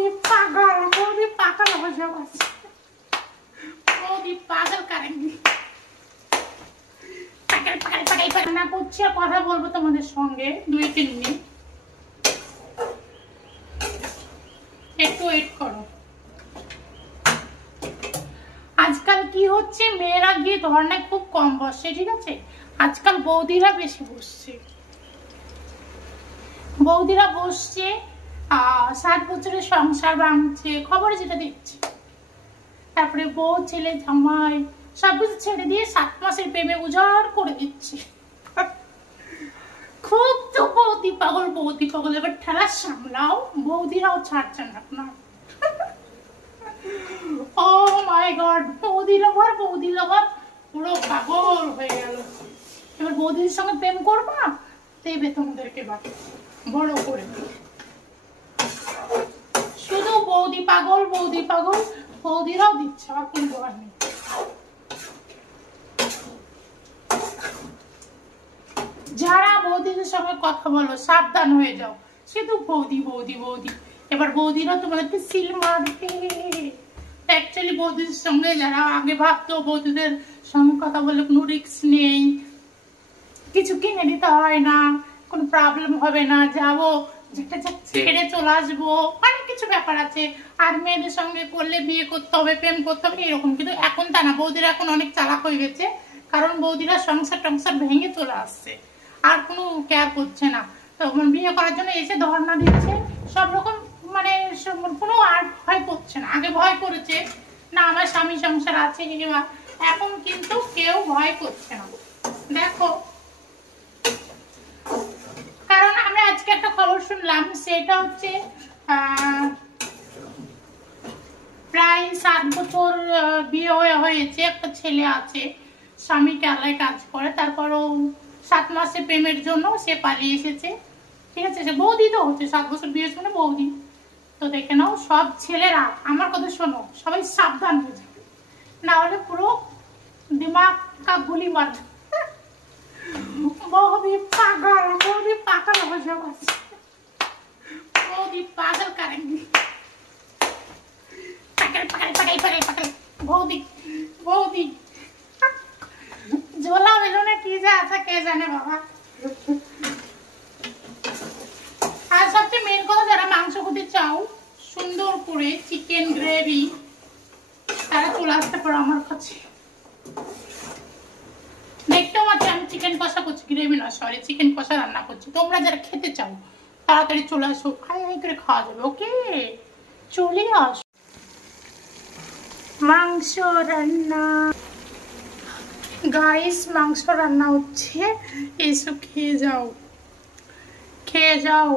बौदी पागल हो जाओ बौदी पागल करेंगे রান্না করছি আর কথা বলবো তোমাদের সঙ্গে 2-3 মিনিট একটু ওয়েট করো। আজকাল কি হচ্ছে মেয়েরা গিয়ে ধর্নায় খুব কম বসে, ঠিক আছে? আজকাল বৌদিরা বেশি বসছে, বৌদিরা বসছে 7 বছরের সংসার ভাঙছে, খবরে যেটা দেখছি। তারপরে বউ ছেলে জামাই সবকিছু ছেড়ে দিয়ে 7 মাসের প্রেমে উজাড় করে দিচ্ছে। খুব তো বৌদি পাগল এবার ঠেলা সামলাও, বৌদিরাও ছাড়ছেন আপনার। ও মাই গড, বৌদি লাভার পুরো পাগল হয়ে গেল। এবার বৌদির সঙ্গে প্রেম করবা, দেবে তোমাদেরকে বড় করে। শুধু বৌদি পাগল বৌদিরাও দিচ্ছে, আর কোন বলার নেই। যারা বৌদিদের সঙ্গে কথা বলো সাবধান হয়ে যাও, শুধু বৌদি। এবার বৌদিরা তোমাদেরকে সিল মারবে। অ্যাকচুয়ালি বৌদিদের সঙ্গে যারা আগে ভাবতো বৌদিদের সঙ্গে কথা বলে কোনো রিস্ক নেই, কিছু কিনে দিতে হয় না, কোনো প্রবলেম হবে না, যাবো ছেড়ে চলে আসবো, অনেক কিছু ব্যাপার আছে, আর মেয়েদের সঙ্গে করলে বিয়ে করতে হবে, প্রেম করতে হবে, এরকম। কিন্তু এখন তা না, বৌদিরা এখন অনেক চালাক হয়ে গেছে, কারণ বৌদিরা সংসার ভেঙে চলে আসছে, আর কোনো কেয়ার করছে না। তো বিয়ে করার জন্য এসে ধর্ণা দিচ্ছে, সব রকম, মানে কোনো আর ভয় করছে না। আগে ভয় করেছে না, আমার স্বামী সংসার আছে, এখন কিন্তু কেউ ভয় করছে না। দেখো, কারণ আমরা আজকে একটা খবর শুনলাম, সেটা হচ্ছে প্রায় 7 বছর বিয়ে হয়েছে, একটা ছেলে আছে, স্বামী কেরালায় কাজ করে, তারপরও 7 মাসের প্রেমের জন্য সে পালিয়ে এসেছে, ঠিক আছে? সে বৌদি তো হচ্ছে, 7 বছর বিয়ের জন্য বৌদি। তো দেখে নাও, সব ছেলেরা আমার কথা শোনো, সবাই সাবধান হয়ে যাবে, না হলে পুরো দিমাগ কা গুলি মারবে। बौदी पागल हो जाओ बौदी पागल करेंगे पकड़ बौदी झोला बेलूने की जा ऐसा কে জানে বাবা। আর সবচেয়ে মেন কথা, যারা মাংস খেতে চাও সুন্দর করে চিকেন গ্রেভি, তারা চলে আসতে পারো আমার কাছে। দেখতেও পাচ্ছি আমি চিকেন কষা করছি, গ্রেভি না, সরি, চিকেন কষা রান্না করছি। তোমরা যারা খেতে চাও তাড়াতাড়ি চলে আসো, হাই করে খাওয়া যাবে। ওকে, চলে আসো। মাংস রান্না গাইস, মাংস রান্না হচ্ছে, এসব খেয়ে যাও।